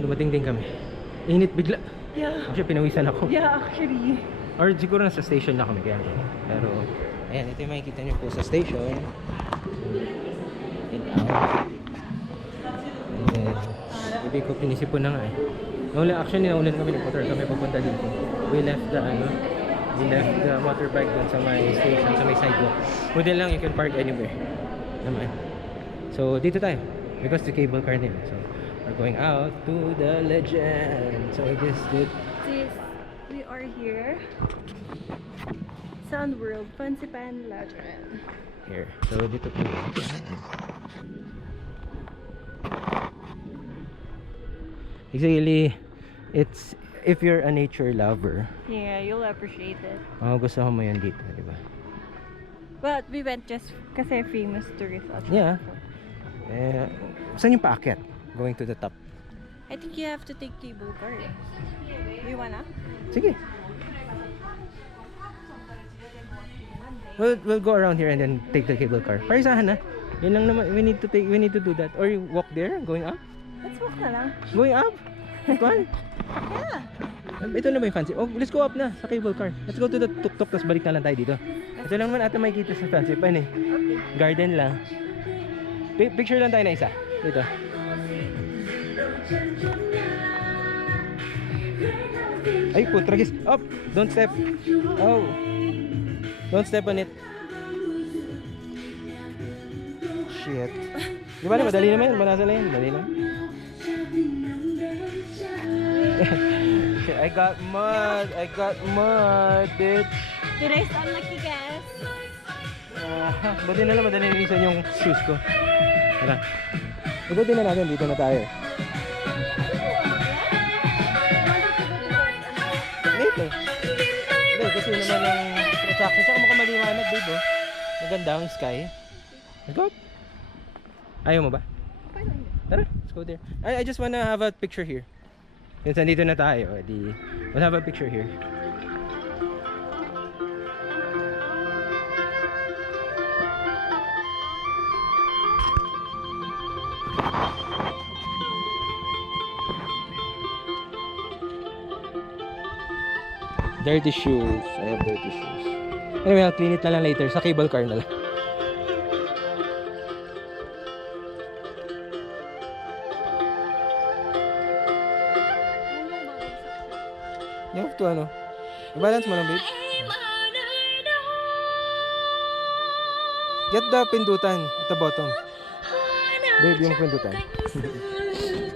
Dumating din kami. Init bigla. Yeah. Actually, pinawisan ako. Yeah, actually. Or siguro nasa station na kami kaya. Pero, ayan, ito yung makikita nyo po sa station. And out. And then, ibig ko pinisipon na nga eh. Actually, naulan kami ng motor kami papunta dito. We left the motorbike dun sa may station, sa may sidewalk. Pwede lang, you can park anywhere. Naman. So, dito tayo. Because the cable car nila. So, we're going out to the legend. So, I guess We are here. Sound World, Fansipan Legend. Here. So, dito po. Basically, it's if you're a nature lover. Yeah, you'll appreciate it. Gusto mo yan dito, di ba? But we went just kasi famous tourist attraction. Yeah. Saan yung paakyat? Going to the top. I think you have to take cable car. You wanna? Sige. We'll go around here and then take the cable car. Parisahan na. Yun lang naman. We need to do that. Or you walk there, going up? Let's walk na lang. Going up? Come on. Yeah. Ito na ba yung fancy? Oh, let's go up na sa cable car. Let's go to the tuk-tuk, tapos balik na lang tayo dito. Ito lang naman ata makikita sa fancy pan eh. Okay. Garden lang. Picture lang tayo na isa. Dito. Ay, putragis. Up! Don't step. Oh. Don't step on it. Shit. Di ba na? Madali naman. Banasa lang yan. Madali lang. I got mud, bitch. Today's unlucky guess. Buti na lang madali nilisan yung shoes ko. Tara. Igutin na natin. Dito na tayo. Dito. Hindi, kasi naman yung attraction. Saka mukhang maliwanag, babe, oh. Maganda ang sky. Let's go. Ayaw mo ba? Tara, let's go there. I just wanna have a picture here. Since nandito na tayo, we'll have a picture here. Dirty shoes. I have dirty shoes. Anyway, I'll clean it na lang later. Sa cable car na lang. You have to i-balance mo lang, babe. Get the pindutan at the bottom. Babe, yung pindutan.